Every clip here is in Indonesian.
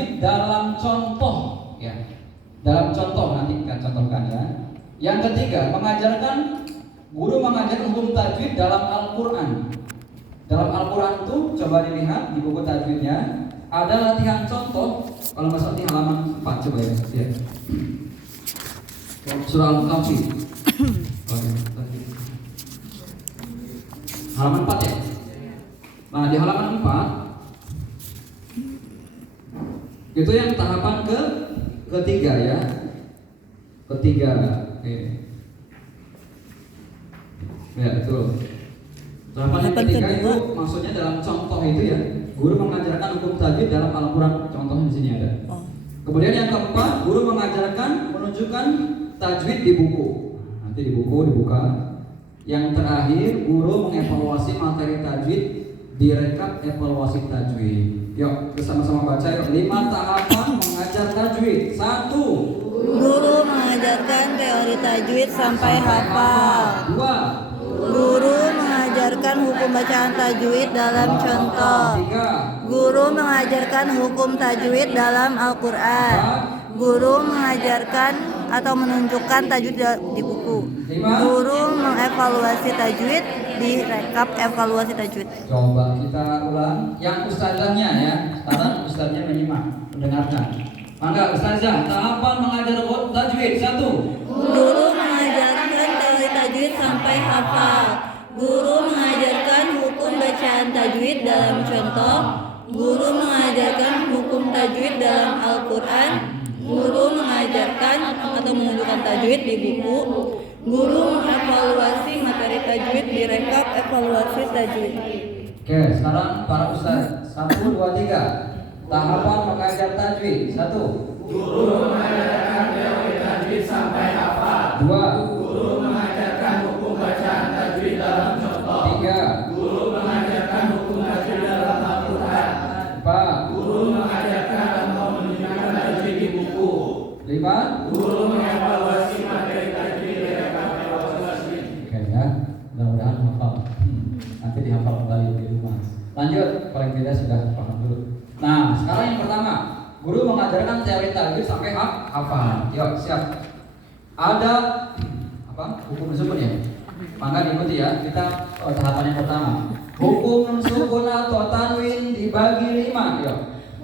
tajwid dalam contoh ya. Dalam contoh nanti kita contohkan ya. Yang ketiga, guru mengajarkan hukum tajwid dalam Al-Qur'an. Dalam Al-Qur'an itu coba dilihat di buku tajwidnya ada latihan contoh. Kalau nggak salah di halaman 4 coba ya. Surah Al-Kahfi. Halaman 4 ya. Nah, di halaman 4 itu yang tahapan ketiga ya. Ketiga. Oke. Ya, betul. Tahapan yang ketiga itu maksudnya dalam contoh itu ya. Guru mengajarkan hukum tajwid dalam Al-Qur'an. Contohnya di sini ada. Kemudian yang keempat, guru menunjukkan tajwid di buku. Nanti di buku dibuka. Yang terakhir, guru mengevaluasi materi tajwid di rekap evaluasi tajwid. Yuk, bersama-sama baca yuk. 5 tahapan mengajar tajwid. 1. Guru mengajarkan teori tajwid sampai hafal. 2. Guru mengajarkan hukum bacaan tajwid dalam contoh. 3. Guru mengajarkan hukum tajwid dalam Al-Qur'an. Guru mengajarkan atau menunjukkan tajwid di buku. Guru mengevaluasi tajwid di rekap evaluasi tajwid. Coba kita ulang yang ustazahnya ya. Sekarang ustaznya mendengarkan. Maka ustazah, tahapan mengajar tajwid. 1. Guru mengajarkan teori tajwid sampai hafal. Guru mengajarkan hukum bacaan tajwid dalam contoh. Guru mengajarkan hukum tajwid dalam Al-Qur'an. Guru mengajarkan atau menunjukkan tajwid di buku. Guru mengevaluasi materi tajwid di rekap evaluasi tajwid. Oke, sekarang para ustaz. 1, 2, 3. Tahapan mengajar tajwid. 1. Guru mengajarkan teori tajwid sampai hafal. 2. Guru mengajarkan hukum bacaan tajwid dalam contoh. 3. Guru mengajarkan hukum tajwid dalam Al-Qur'an. 4. Guru mengajarkan atau menunjukkan tajwid di buku. 5. Guru mengevaluasi materi tajwid di rekap evaluasi. Oke ya, mudah-mudahan hafal. Nanti dihafal kembali di rumah. Lanjut, paling tidak sudah paham dulu. Nah, sekarang yang pertama, guru mengajarkan teori tajwid sampai hafal. Yuk, siap. Ada hukum sukun ya. Maka diikuti ya. Kita tahapan yang pertama. Hukum sukun atau tanwin dibagi 5. Yuk.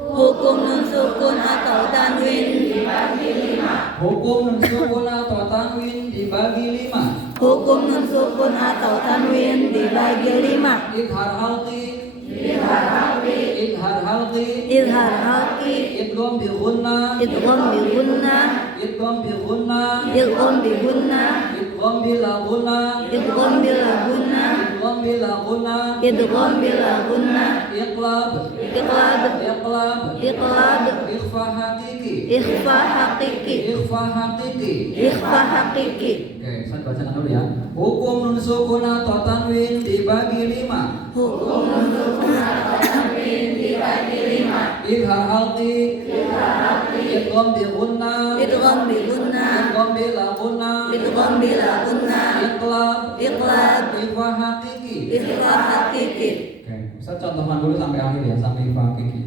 Hukum nun sukun atau tanwin Dibagi 5. Hukum sukun atau tanwin dibagi 5. Hukum nun sukun atau tanwin dibagi 5. Idhar halqi, Idhar halqi, idhar halqi, Izhar halqi, idgham bi ghunnah, idgham bi gunnah, idgham bi ghunnah, idgham bi gunnah, idgham bil ghunnah, idgham bil gunnah, idgham bil ghunnah, idgham bil gunnah, iqlab, iqlab, iqlab, iqlab, ikhfa haqiqi, ikhfa haqiqi, ikhfa haqiqi. ikhfa haqiqi. Oke, saya bacakan dulu ya. Hukum nun sukun atau tanwin dibagi 5. Hukum nun sukun atau tanwin dibagi 5. Idhar halqi, Idhar halqi, idgham bi ghunnah, idgham bi gunnah, idgham bil ghunnah, idgham bil gunnah, iqlab, iqlab, ikhfa haqiqi. ikhfa haqiqi. Oke, saya contohkan dulu sampai akhir ya, sampai ikhfa haqiqi.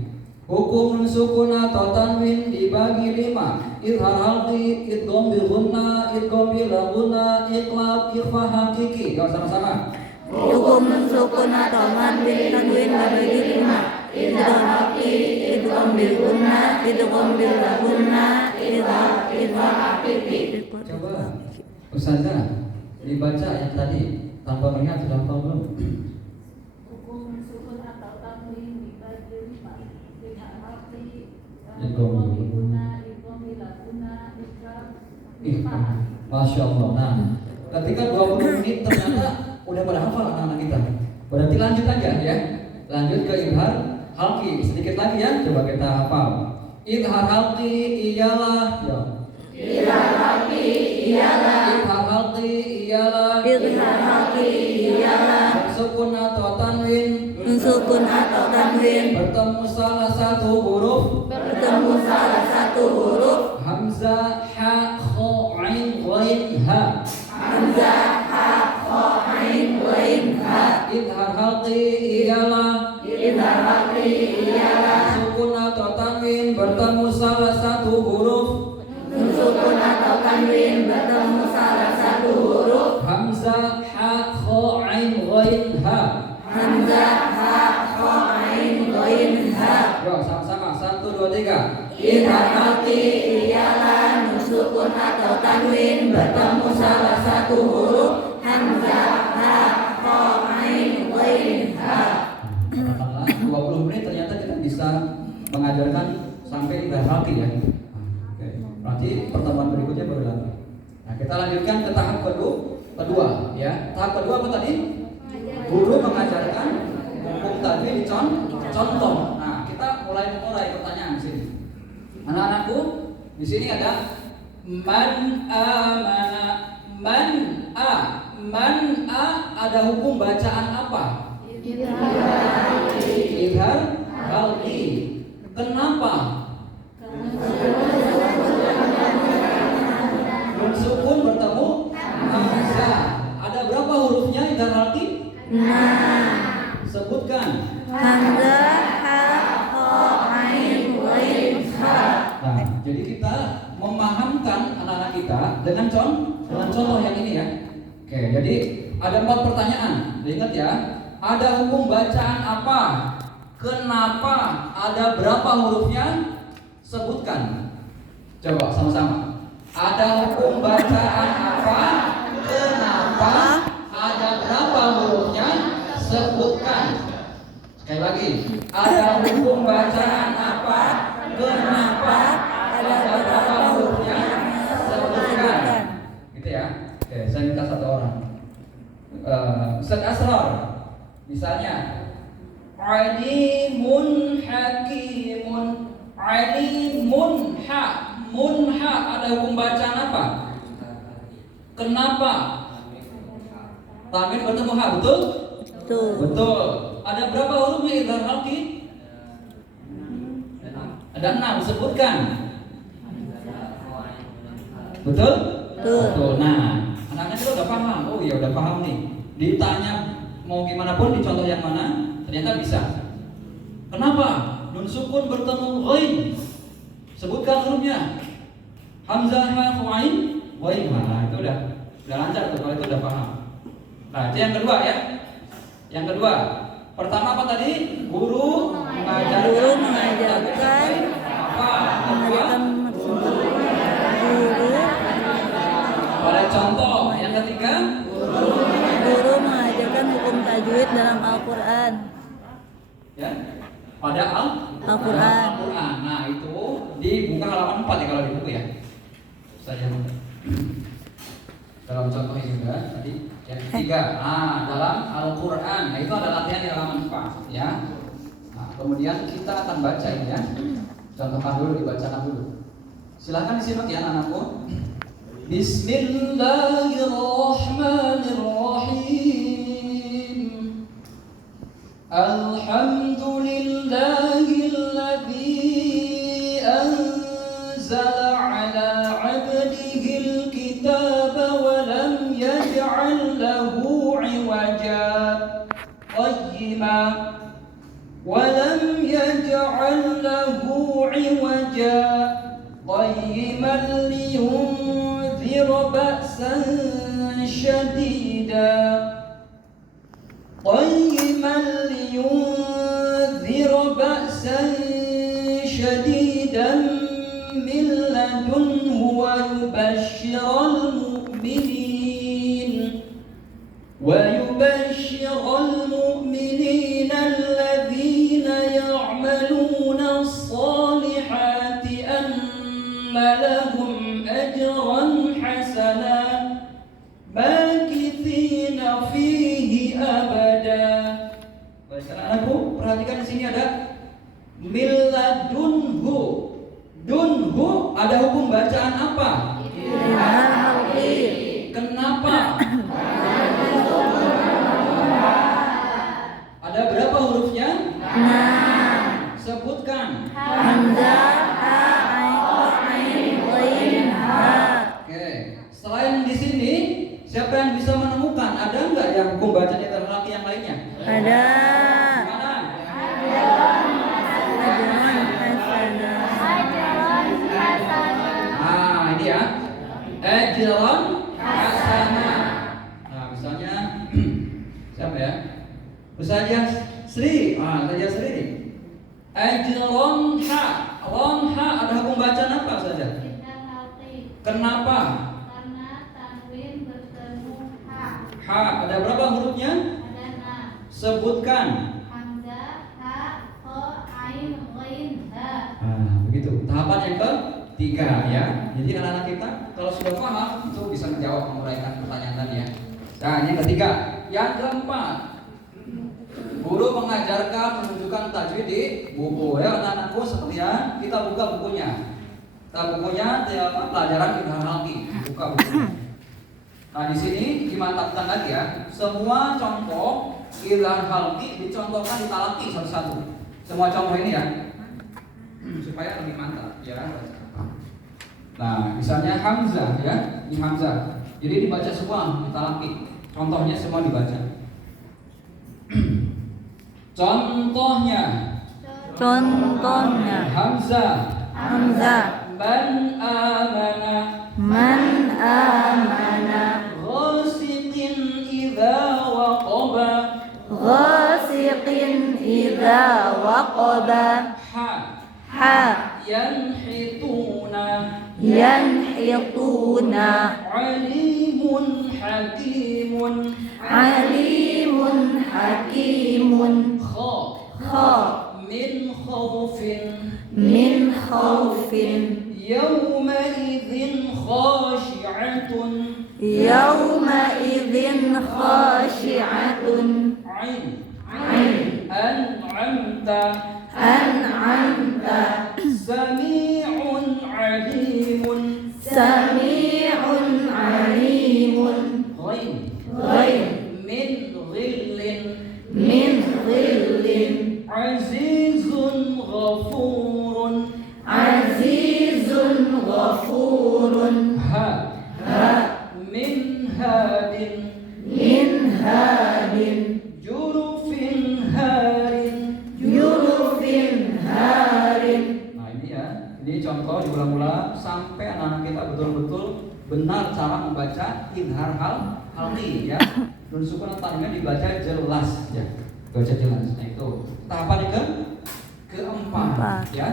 Hukum nun sukun atau tanwin dibagi 5. Idhar halqi, idgham bi ghunnah, idgham bil ghunnah, iqlab, ikhfa haqiqi. Yuk sama-sama. Hukum nun sukun atau tanwin dibagi 5. Idgham haqiqi, idgham bil gunnah, idgham bil gunnah, idgham haqiqi. Coba Ustazah dibaca yang tadi tanpa melihat sudah hafal belum? Hukum sukun atau tanwin dibagi 5. Idhar halqi, Idgham bil guna, idgham bil guna, ikhfa. Masya Allah. Nah, ketika 20 menit ternyata udah pada hafal anak-anak kita. Berarti lanjut aja ya. Lanjut ke idhar halqi. Sedikit lagi ya, coba kita hafal. Idhar halqi ialah ya. Idhar halqi ialah, Idhar halqi ialah Idhar halqi ialah sukun atau tanwin nun sukun atau tanwin bertemu salah satu huruf bertemu salah satu huruf hamzah, ha, kha, ain, ghain, ha. hamzah, ha, kha, ain, ghain, ha. Idhar halqi ialah idhar halqi ialah, sukun atau tanwin bertemu Ayo sama-sama. 1, 2, 3. Idhar halqi ialah nun sukun atau tanwin bertemu salah satu huruf hamzah, ha, kha, ain, ghain, ha. 20 menit ternyata kita bisa mengajarkan sampai idhar halqi ya. Oke. Berarti pertemuan berikutnya baru lagi. Nah, kita lanjutkan ke tahap kedua ya. Tahap kedua apa tadi? Guru mengajarkan hukum tajwid di contoh. Nah, kita mulai mengurai pertanyaan di sini. Anak-anakku, di sini ada man amana, man a ada hukum bacaan apa? Idhar halqi. Kenapa? Nun sukun bertemu hamzah. Ada berapa hurufnya idhar halqi? Sebutkan. Hamzah, ha, kha, ain, ghain, ha. Nah, jadi kita memahamkan anak-anak kita dengan contoh yang ini ya. Oke, jadi ada 4 pertanyaan. Ingat ya, ada hukum bacaan apa? Kenapa? Ada berapa hurufnya? Sebutkan. Coba sama-sama. Ada hukum bacaan apa? Kenapa? Ada berapa hurufnya? Sebutkan. Sekali lagi. Ada hukum bacaan apa? Kenapa? Ada berapa hurufnya? Sebutkan. Gitu ya. Oke, saya minta 1 orang. Ustaz Asrar. Misalnya alimun hakimun. Alimun ha. Munha ada hukum bacaan apa? Kenapa? Tanwin bertemu ha, betul? Tuh. Betul. Ada berapa hurufnya idhar halqi? Ada 6, sebutkan. Betul? Betul. Nah, anak-anak itu udah paham. Oh iya, udah paham nih. Ditanya mau gimana pun di contoh yang mana, ternyata bisa. Kenapa? Nun sukun bertemu ghain. Sebutkan hurufnya. Hamzah, ha, ain, ghain. Nah, itu udah lancar tuh kalau itu udah paham. Nah, itu yang kedua ya. Yang kedua, pertama apa tadi? Guru mengajarkan apa? Kedua, guru pada contoh. Yang ketiga, guru mengajarkan hukum tajwid dalam Al-Qur'an. ya, pada Al-Qur'an. Nah, itu dibuka halaman 4 ya kalau di buku ya. Saya dalam contoh ini juga tadi. Yang ketiga, dalam Al-Quran. Nah, itu ada latihan di halaman 4 ya. Nah, kemudian kita akan baca ini ya. Contohkan dulu, dibacakan dulu. Silahkan disimak ya anakku. Bismillahirrahmanirrahim. Alhamdulillahilladzi anzala ala 'abdihil kitaba wa lam yaj'al lahu 'iwaja qayyima ولم يجعل له عوجا قيما لينذر بأسا شديدا من لدنه ويبشر المؤمنين الذين يعملون الصالحات أن لهم أجرا حسنا ماكثين فيه أبدا. Anakku, perhatikan di sini ada miladunhu. Dunhu ada hukum bacaan apa? Kenapa? Ada berapa hurufnya? 6. Sebutkan. Hamzah, ha, ain, ghain, ha. Oke. Selain di sini, siapa yang bisa menemukan? Ada enggak yang hukum bacaan yang terlaki yang lainnya? Ada. Mana? Ini ya. Ajran hasanah. Nah, misalnya siapa ya? Ustazah Sri. Ustazah Sri. Ajron ha. Ron ha ada hukum bacaan apa saja? Idgham halqi. Kenapa? Karena tanwin bertemu ha. Ha ada berapa hurufnya? Ada 6. Sebutkan. Hamzah, ha, kha, ain, ghain, ha. Nah, begitu. Tahapan yang ketiga ya. Jadi anak-anak kita kalau sudah paham itu bisa menjawab menguraikan pertanyaan tadi ya. Nah, yang ketiga, yang keempat, guru mengajarkan menunjukkan tajwid di buku ya anak-anakku sekalian. Kita buka bukunya. Pelajaran Ibn Halki. Buka bukunya. Nah, di sini dimantapkan lagi ya. Semua contoh Ibn Halki dicontohkan di talaki satu-satu. Semua contoh ini ya. Supaya lebih mantap ya. Nah, misalnya Hamzah ya, ini Hamzah. Jadi dibaca semua di talaki. Contohnya semua dibaca. Contohnya Hamzah man amana ghasiqin idza waqaba ha yanhituna alimun hakimun kha min khawfin yawma idzin khashi'atun an'amta sami'un alimun ghain min ghillin azizun ghafurun ha min hadin jurufin harin. Nah ini ya, ini contoh diulang-ulang sampai anak-anak kita betul-betul benar cara membaca idhar halqi ya. Nun sukun tanwin dibaca jelas ya, baca jelas. Nah itu tahapan yang keempat ya.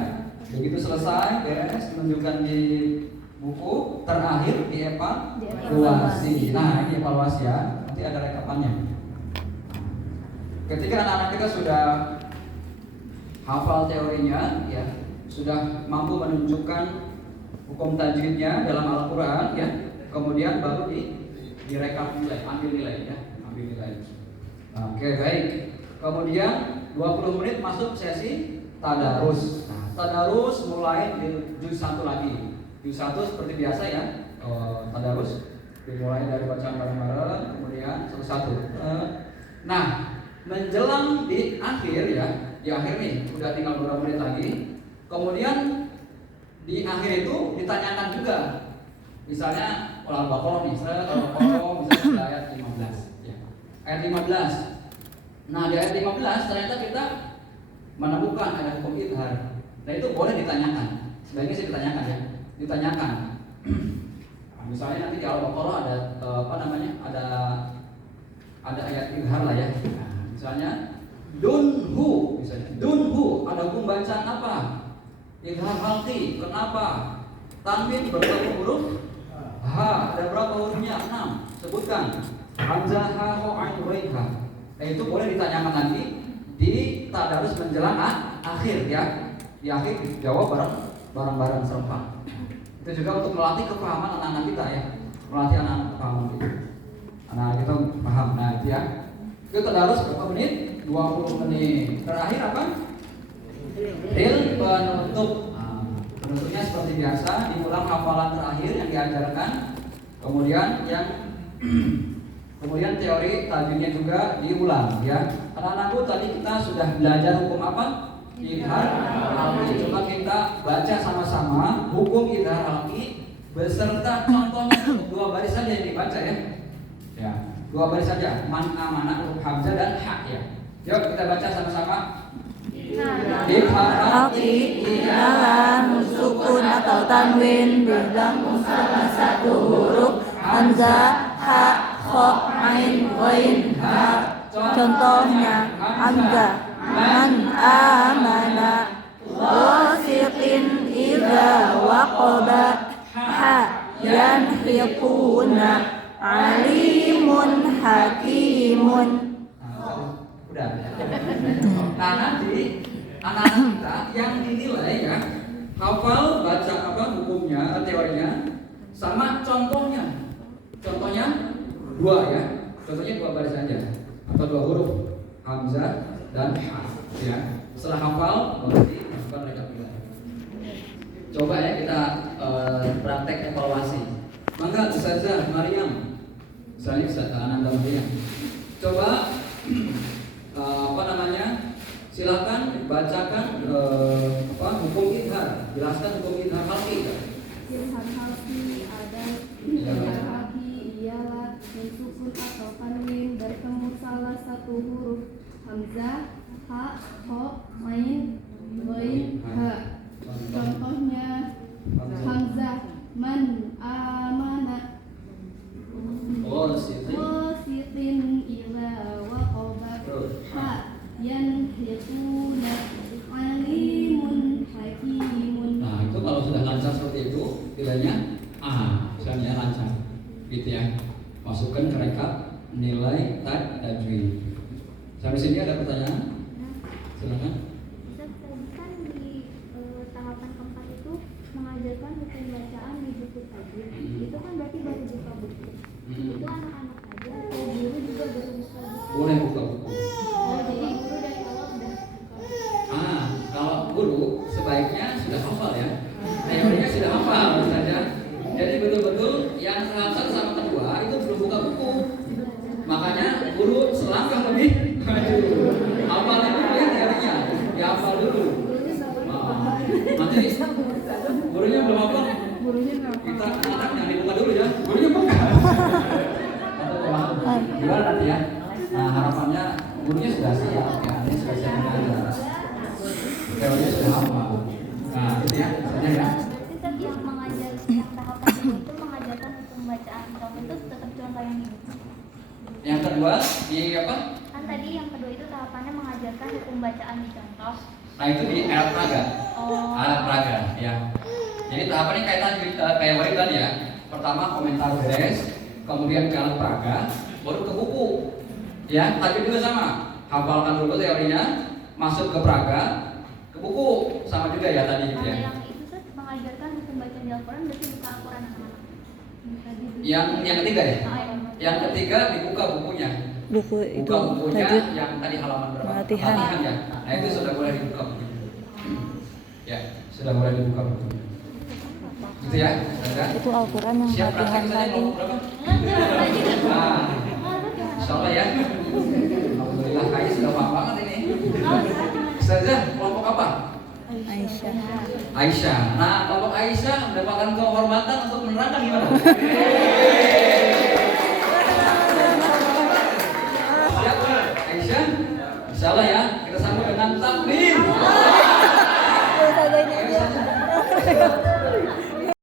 Begitu selesai beres menunjukkan di buku, terakhir dievaluasi. Nah ini evaluasi ya, nanti ada rekapannya. Ketika anak-anak kita sudah hafal teorinya ya, sudah mampu menunjukkan hukum tajwidnya dalam Al-Quran ya, kemudian baru direkap nilai, ambil nilai ya, ambil nilai. Oke baik. Kemudian 20 menit masuk sesi tadarus. Nah, tadarus mulai di juz 1 lagi. Juz 1 seperti biasa ya. Tadarus dimulai dari bacaan bareng-bareng, kemudian satu-satu. Nah, menjelang di akhir ya, di akhir nih, udah tinggal beberapa menit lagi. Kemudian di akhir itu ditanyakan juga. Misalnya Al-Baqarah nih, Al-Baqarah misalnya ayat 15 ya. Ayat 15. Nah, di ayat 15 ternyata kita menemukan ada hukum idhar. Nah, itu boleh ditanyakan. Sebaiknya sih ditanyakan ya. Ditanyakan. Nah, misalnya nanti di Al-Baqarah ada ada ayat idhar lah ya. Nah, misalnya dunhu misalnya. Dunhu ada hukum bacaan apa? Idhar halqi. Kenapa? Tanwin berapa huruf? Ha, ada berapa hurufnya? 6. Sebutkan. Hamzah, ha, kha, ain, ghain, ha. Nah, itu boleh ditanyakan nanti di tadarus menjelang akhir ya. Di akhir dijawab bareng-bareng serempak. Itu juga untuk melatih kepahaman anak-anak kita ya. Melatih anak-anak kepahaman kita. Anak-anak kita paham. Nah, itu ya. Itu tadarus berapa menit? 20 menit. Terakhir apa? Penutup. Penutupnya seperti biasa, diulang hafalan terakhir yang diajarkan. Kemudian teori tajwidnya juga diulang ya. Anak-anakku tadi kita sudah belajar hukum apa? Idhar halqi. Coba kita baca sama-sama hukum idhar halqi beserta contohnya. 2 baris saja yang dibaca ya. Ya, 2 baris saja. Man amana, huruf hamzah dan ha ya. Yuk kita baca sama-sama. Idhar halqi ialah sukun atau tanwin bergabung salah satu huruf hamzah, ha, kha, ain, ghain, ha. Contohnya hamzah man amana wasiqin idza waqaba ha yanhiquna alimun hakimun. Udah. Nah, nanti anak-anak kita yang dinilai ya hafal baca apa hukumnya, teorinya sama contohnya. Contohnya dua ya. Contohnya dua baris saja atau dua huruf hamzah dan ha ya. Setelah hafal berarti lakukan rekapitulasi. Coba ya kita praktek evaluasi. Mangga Ustazah Maryam, misalnya Ustazah Ananda Maryam. Coba apa namanya? Silakan bacakan hukum idhar. Jelaskan hukum idhar halqi. Idhar halqi ada halqi ialah mensukun atau tanwin bertemu salah satu huruf hamzah, ha, ho, ain, ghain, ha. Contohnya hamzah man amana wasiqin ila waqaba ha yanhiquna alimun hakimun. Nah, itu kalau sudah lancar seperti itu, nilainya A, misalnya lancar, gitu ya. Masukkan ke rekap nilai tajwid. Sampai sini ada pertanyaan? Silakan. Tadi kan di tahapan keempat itu mengajarkan hukum bacaan di buku tajwid. Itu kan berarti baru buka buku. Itu anak-anak aja atau guru juga baru buka buku? Boleh buka buku. Oh, jadi guru dari awal sudah buka. Kalau guru sebaiknya sudah hafal ya. Teorinya sudah hafal saja. Jadi betul-betul yang satu sama kedua itu belum buka buku. Makanya guru selangkah lebih maju. Hafal dulu ya teorinya. Dihafal dulu. Nanti gurunya belum hafal. Kita anak yang dibuka dulu ya. Gurunya buka. Gimana nanti ya? Nah, harapannya gurunya sudah siap ya. Ini sudah siap mengajar. Teorinya sudah hafal. Nah, itu ya, saja ya. Berarti kan yang mengajar yang tahapan kedua itu mengajarkan hukum bacaan. Kalau itu tetap contoh yang di buku. Yang kedua di apa? Kan tadi yang kedua itu tahapannya mengajarkan hukum bacaan di contoh. Nah, itu di alat praga. Oh. Alat praga ya. Jadi tahapannya kayak waridan ya. Pertama komentar beres, kemudian ke alat praga, baru ke buku. Ya, tapi juga sama. Hafalkan dulu teorinya, masuk ke praga, ke buku, sama juga ya tadi gitu ya. Yang itu kan mengajarkan hukum bacaan di Al-Quran berarti buka Al-Quran anak-anak. Yang ketiga ya. Ah, ya. Yang ketiga dibuka bukunya. Buku itu Buka bukunya tajwid yang tadi halaman berapa? Latihan. Ya. Nah, itu sudah boleh dibuka bukunya. Ya, sudah boleh dibuka bukunya. Gitu ya. Sudah. itu Al-Quran yang Siap latihan praktek tadi tadi. mau berapa? Nah, insyaallah ya. Alhamdulillah Kai sudah paham banget ini. Ustazah, kelompok apa? Aisyah. Aisyah. Nah, kelompok Aisyah mendapatkan kehormatan untuk menerangkan gimana?